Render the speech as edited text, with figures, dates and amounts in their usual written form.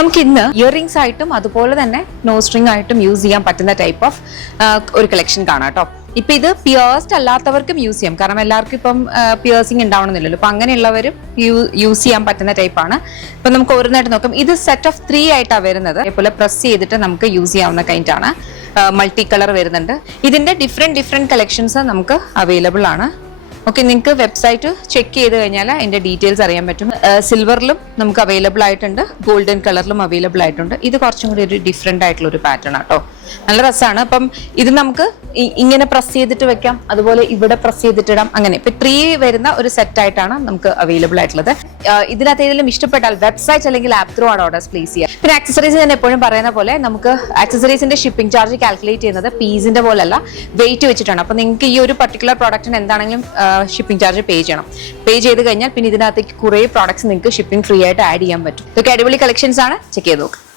നമുക്ക് ഇന്ന് ഇയറിംഗ്സ് ആയിട്ടും അതുപോലെ തന്നെ നോസ് സ്ട്രിംഗ് ആയിട്ടും യൂസ് ചെയ്യാൻ പറ്റുന്ന ടൈപ്പ് ഓഫ് ഒരു കളക്ഷൻ കാണാം കേട്ടോ. ഇപ്പൊ ഇത് പിയേഴ്സ്ഡ് അല്ലാത്തവർക്കും യൂസ് ചെയ്യാം, കാരണം എല്ലാവർക്കും ഇപ്പം പിയേഴ്സിംഗ് ഉണ്ടാവണമെന്നില്ലല്ലോ. അപ്പൊ അങ്ങനെയുള്ളവരും യൂസ് ചെയ്യാൻ പറ്റുന്ന ടൈപ്പാണ്. ഇപ്പൊ നമുക്ക് ഓരോന്നായിട്ട് നോക്കാം. ഇത് സെറ്റ് ഓഫ് 3 ആയിട്ടാണ് വരുന്നത്. അതേപോലെ പ്രസ് ചെയ്തിട്ട് നമുക്ക് യൂസ് ചെയ്യാവുന്ന കൈൻഡ് ആണ്. മൾട്ടി കളർ വരുന്നുണ്ട്. ഇതിന്റെ ഡിഫറെന്റ് കളക്ഷൻസ് നമുക്ക് അവൈലബിൾ ആണ്. ഓക്കെ, നിങ്ങൾക്ക് വെബ്സൈറ്റ് ചെക്ക് ചെയ്ത് കഴിഞ്ഞാൽ അതിന്റെ ഡീറ്റെയിൽസ് അറിയാൻ പറ്റും. സിൽവറിലും നമുക്ക് അവൈലബിൾ ആയിട്ടുണ്ട്, ഗോൾഡൻ കളറിലും അവൈലബിൾ ആയിട്ടുണ്ട്. ഇത് കുറച്ചും കൂടി ഒരു ഡിഫറെന്റ് ആയിട്ടുള്ള ഒരു പാറ്റേൺ ആട്ടോ, നല്ല രസമാണ്. അപ്പം ഇത് നമുക്ക് ഇങ്ങനെ പ്രസ് ചെയ്തിട്ട് വെക്കാം, അതുപോലെ ഇവിടെ പ്രസ് ചെയ്തിട്ടിടാം. അങ്ങനെ ഇപ്പൊ 3 വരുന്ന ഒരു സെറ്റ് ആയിട്ടാണ് നമുക്ക് അവൈലബിൾ ആയിട്ടുള്ളത്. ഇതിനകത്ത് ഏതെങ്കിലും ഇഷ്ടപ്പെട്ടാൽ വെബ്സൈറ്റ് അല്ലെങ്കിൽ ആപ്പ് ത്രൂ ആണ് ഓർഡേഴ്സ് പ്ലേസ് ചെയ്യുക. പിന്നെ ആക്സസറീസ് ഞാൻ എപ്പോഴും പറയുന്ന പോലെ നമുക്ക് ആക്സസറീസിന്റെ ഷിപ്പിംഗ് ചാർജ് കാൽക്കുലേറ്റ് ചെയ്യുന്നത് പീസിന്റെ പോലെയല്ല, വെയിറ്റ് വെച്ചിട്ടാണ്. അപ്പൊ നിങ്ങൾക്ക് ഈ ഒരു പർട്ടിക്കുലർ പ്രോഡക്റ്റിന് എന്താണെങ്കിലും ഷിപ്പിംഗ് ചാർജ് പേ ചെയ്യണം. പേ ചെയ്ത് കഴിഞ്ഞാൽ പിന്നെ ഇതിനകത്തേക്ക് കുറേ പ്രോഡക്ട്സ് നിങ്ങൾക്ക് ഷിപ്പിംഗ് ഫ്രീ ആയിട്ട് ആഡ് ചെയ്യാൻ പറ്റും. ഇതൊക്കെ അടിപൊളി കളക്ഷൻസ് ആണ്, ചെക്ക് ചെയ്ത് നോക്കുക.